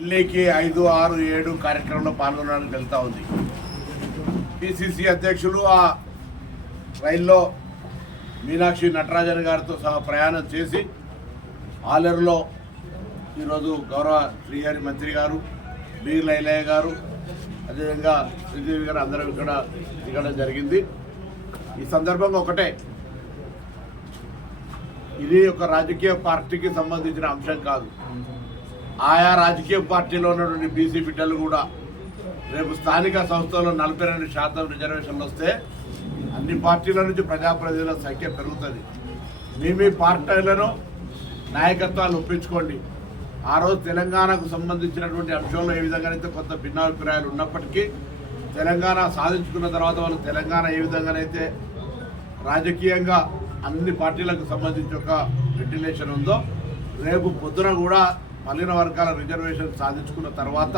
ఢిల్లీకి ఐదు ఆరు ఏడు కార్యక్రమంలో పాల్గొనడానికి వెళ్తూ ఉంది. పిసిసి అధ్యక్షులు ఆ రైల్లో మీనాక్షి నటరాజన్ గారితో సహా ప్రయాణం చేసి ఆలరులో ఈరోజు గౌరవ శ్రీహరి మంత్రి గారు బీర్ లైలయ్య గారు అదేవిధంగా శ్రీదేవి గారు అందరం ఇక్కడ దిగడం జరిగింది. ఈ సందర్భంగా ఒకటే ఇది ఒక రాజకీయ పార్టీకి సంబంధించిన అంశం కాదు. ఆయా రాజకీయ పార్టీలో ఉన్నటువంటి బీసీ బిడ్డలు కూడా రేపు స్థానిక సంస్థల్లో నలభై రెండు శాతం రిజర్వేషన్లు వస్తే అన్ని పార్టీల నుంచి ప్రజాప్రతినిధుల సంఖ్య పెరుగుతుంది. మీ మీ పార్టీలను నాయకత్వాలు ఒప్పించుకోండి. ఆ రోజు తెలంగాణకు సంబంధించినటువంటి అంశంలో ఏ విధంగానైతే కొంత భిన్నాభిప్రాయాలు ఉన్నప్పటికీ తెలంగాణ సాధించుకున్న తర్వాత వాళ్ళు తెలంగాణ ఏ విధంగానైతే రాజకీయంగా అన్ని పార్టీలకు సంబంధించి ఒక వెంటిలేషన్ ఉందో రేపు పొద్దున కూడా బలహీన వర్గాల రిజర్వేషన్ సాధించుకున్న తర్వాత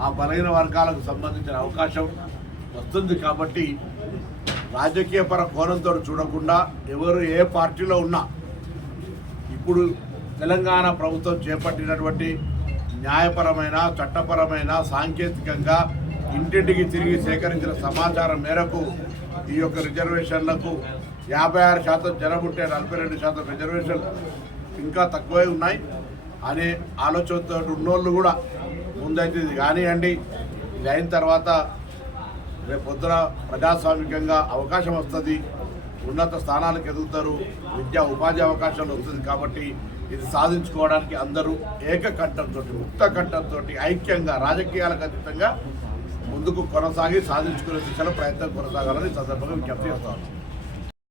ఆ బలహీన వర్గాలకు సంబంధించిన అవకాశం వస్తుంది కాబట్టి రాజకీయ పర కోణంతో చూడకుండా ఎవరు ఏ పార్టీలో ఉన్నా ఇప్పుడు తెలంగాణ ప్రభుత్వం చేపట్టినటువంటి న్యాయపరమైన చట్టపరమైన సాంకేతికంగా ఇంటింటికి తిరిగి సేకరించిన సమాచారం మేరకు ఈ యొక్క రిజర్వేషన్లకు యాభై ఆరు శాతం జనం ఉంటే నలభై రెండు శాతం రిజర్వేషన్ ఇంకా తక్కువే ఉన్నాయి. అనే ఆలోచనతో ఉన్నోళ్ళు కూడా ముందైతే ఇది కానివ్వండి ఇది అయిన తర్వాత రేపు పొద్దున ప్రజాస్వామికంగా అవకాశం వస్తుంది ఉన్నత స్థానాలకు ఎదుగుతారు విద్యా ఉపాధి అవకాశాలు వస్తుంది కాబట్టి ఇది సాధించుకోవడానికి అందరూ ఏకకంఠంతో ముక్త కంఠంతో ఐక్యంగా రాజకీయాలకు అతీతంగా ముందుకు కొనసాగి సాధించుకునే దిశలో ప్రయత్నం కొనసాగాలని సందర్భంగా విజ్ఞప్తి చేస్తాను